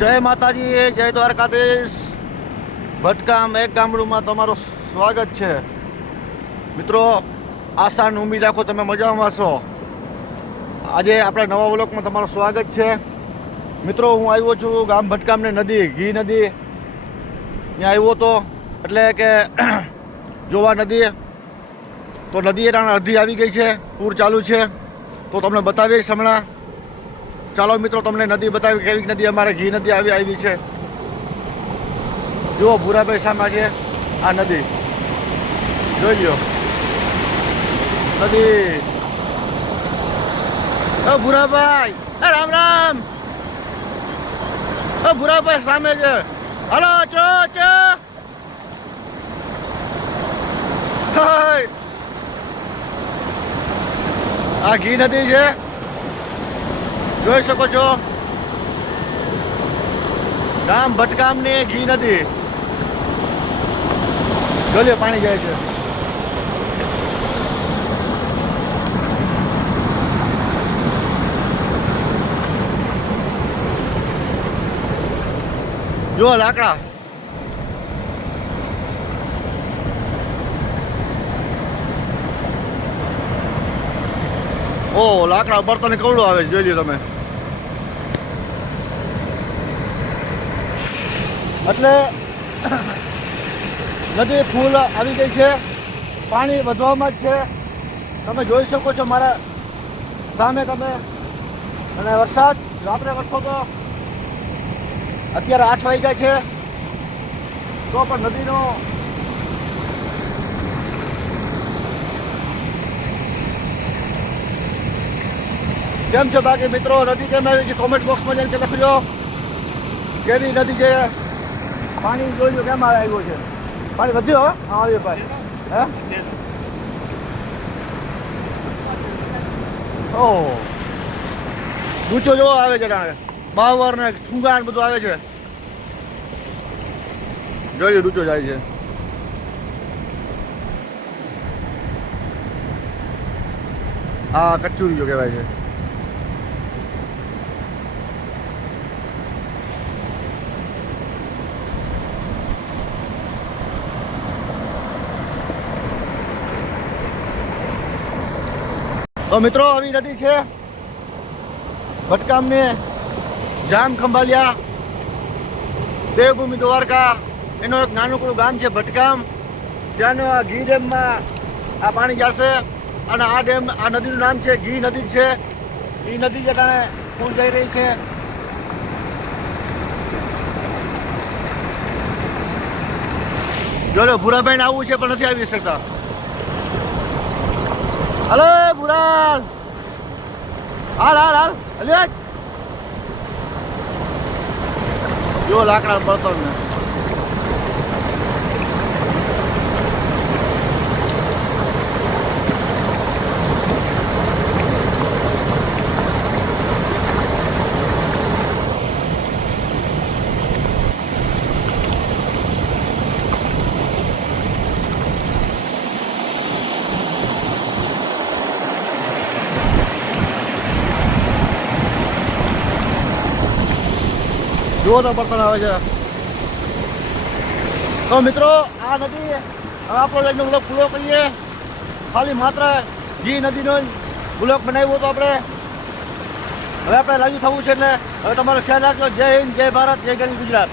જય માતાજી, જય દ્વારકાધીશ. ભટકામ એક ગામડુંમાં તમારું સ્વાગત છે. મિત્રો, આશાની ઉમ્મીદ રાખો તમે મજામાં છો. આજે આપણા નવા વ્લોગમાં તમારું સ્વાગત છે. મિત્રો, હું આવ્યો છું ગામ ભટકામની નદી, ઘી નદી. ત્યાં આવ્યો હતો એટલે કે જોવા નદી. તો નદી અડધી આવી ગઈ છે, પૂર ચાલુ છે. તો તમને બતાવીશ હમણાં. ચાલો મિત્રો, તમને નદી બતાવી કેવી નદી અમારે ઘી નદી આવી છે. જુઓ ભૂરાભાઈ સામે છે આ નદી, જોઈ લો નદી. ભૂરાભાઈ, રામ રામ. ભૂરાભાઈ સામે છે. હલો ચો ચો. આ ઘી નદી છે, જોઈ શકો છો. ગામ ભટકામની ઘી નદી. જોજો પાણી જાય છે. જો લાકડા. ઓ લાકડા બળતણ કવડો આવે છે, જોઈ લો તમે. એટલે નદી ફૂલ આવી ગઈ છે, પાણી વધવામાં જ છે. તમે જોઈ શકો છો મારા સામે તમે. અને વરસાદ રાત્રે વરસો તો અત્યારે 8 વાગ્યા છે, તો પણ નદીનો કેમ છે બાકી મિત્રો? નદી કેમ આવી છે કોમેન્ટ બોક્સમાં જઈને લખજો. કેવી નદી છે, પાણી જોઈ લો કેમ આવ્યું છે. પાણી વધ્યો? હા આવ્યો ભાઈ. હે ઓહ, ઊંચો જોવો આવે છે. બાવર ને ઠુંગા બધું આવે છે. જોઈ લો ઊંચો જાય છે. આ કચુરીઓ કહેવાય છે. તો મિત્રો, આવી નદી છે ભટકામની. જામ ખંભાલિયા, દેવભૂમિ દ્વારકા, એનો એક નાનકડું ગામ છે ભટકામ. ત્યાંનો આ ઘી ડેમમાં આ પાણી જશે. અને આ ડેમ, આ નદીનું નામ છે ઘી નદી છે. એ નદી જે કારણે ફૂલ જઈ રહી છે. જોડે ભૂરાભાઈને આવવું છે પણ નથી આવી શકતા. હલો ભૂરા, હાલ હાલ હાલ. અલ્યા જો લાકડા બળતણ ને. જુઓ તો બળતણ આવે છે. તો મિત્રો, આ નદી હવે આપણો એનો બ્લોક પૂરો કરીએ. ખાલી માત્ર ઘી નદીનો બ્લોક બનાવ્યો હતો આપણે. હવે આપણે લાગુ થવું છે એટલે હવે તમારો ખ્યાલ રાખજો. જય હિન્દ, જય ભારત, જય ગરીબ ગુજરાત.